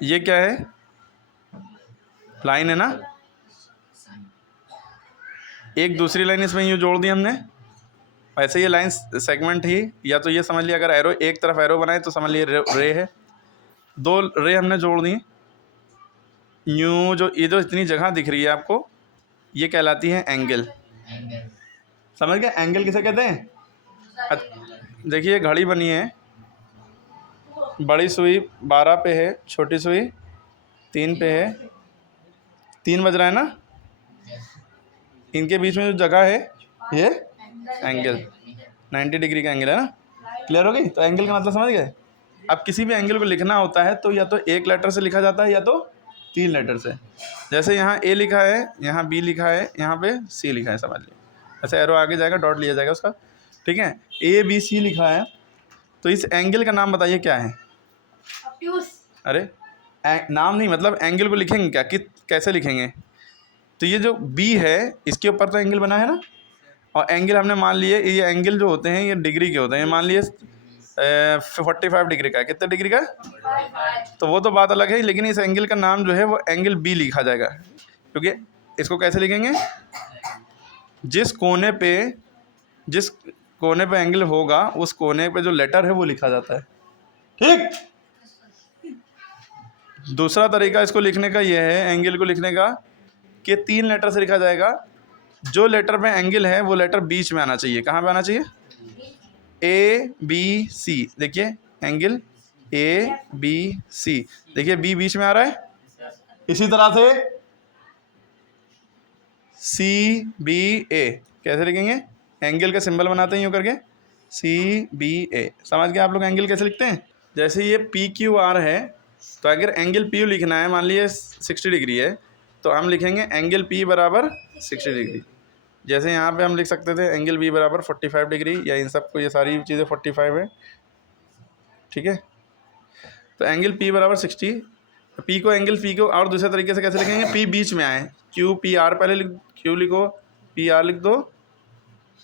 ये क्या है, लाइन है ना, एक दूसरी लाइन इसमें यूँ जोड़ दी हमने, ऐसे ये लाइन सेगमेंट ही, या तो ये समझ लिया अगर एरो एक तरफ एरो बनाए तो समझ लिए रे है, दो रे हमने जोड़ दी यूँ, जो ये जो इतनी जगह दिख रही है आपको ये कहलाती है एंगल। समझ गए एंगल किसे कहते हैं? देखिए घड़ी बनी है, बड़ी सुई 12 पे है, छोटी सुई 3 पे है, 3 बज रहा है ना, इनके बीच में जो जगह है ये एंगल 90 डिग्री का एंगल है ना। क्लियर हो गई? तो एंगल का मतलब समझ गए। अब किसी भी एंगल को लिखना होता है तो या तो एक लेटर से लिखा जाता है या तो 3 लेटर से। जैसे यहाँ ए लिखा है, यहाँ बी लिखा है, यहाँ पे सी लिखा है, समझ लीजिए। ऐसे एरो आगे जाएगा, डॉट लिया जाएगा उसका, ठीक है। ए बी सी लिखा है, तो इस एंगल का नाम बताइए क्या है? अरे नाम नहीं, मतलब एंगल को लिखेंगे क्या, कैसे लिखेंगे? तो ये जो बी है इसके ऊपर तो एंगल बना है ना, और एंगल हमने मान लिए, ये एंगल जो होते हैं ये डिग्री के होते हैं, ये मान लिए 45 डिग्री का है। कितने डिग्री का? तो वो तो बात अलग है, लेकिन इस एंगल का नाम जो है वो एंगल बी लिखा जाएगा, क्योंकि इसको कैसे लिखेंगे, जिस कोने पे एंगल होगा उस कोने पे जो लेटर है वो लिखा जाता है, ठीक। दूसरा तरीका इसको लिखने का ये है, एंगल को लिखने का, कि 3 लेटर से लिखा जाएगा। जो लेटर पे एंगल है वो लेटर बीच में आना चाहिए। कहाँ पे आना चाहिए? A B C. देखिए एंगल ए बी सी, देखिए बी बीच में आ रहा है। इसी तरह से सी बी ए कैसे लिखेंगे? एंगल का सिंबल बनाते हैं यूँ करके, सी बी ए। समझ गए आप लोग एंगल कैसे लिखते हैं? जैसे ये पी क्यू आर है, तो अगर एंगल पी लिखना है, मान लीजिए 60 डिग्री है, तो हम लिखेंगे एंगल पी बराबर 60 डिग्री। जैसे यहाँ पे हम लिख सकते थे एंगल बी बराबर 45 डिग्री, या इन सबको ये सारी चीज़ें 45 है, ठीक है। तो एंगल पी बराबर 60, पी को एंगल पी को और दूसरे तरीके से कैसे लिखेंगे? पी बीच में आए, क्यू पी आर पहले क्यू लिखो, पी आर लिख दो,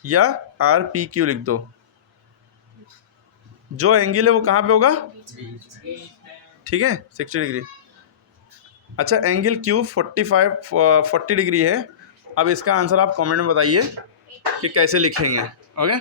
या आर पी क्यू लिख दो। जो एंगल है वो कहाँ पे होगा? ठीक है, 60 डिग्री। अच्छा एंगल क्यू 40 डिग्री है। अब इसका आंसर आप कमेंट में बताइए कि कैसे लिखेंगे, ओके।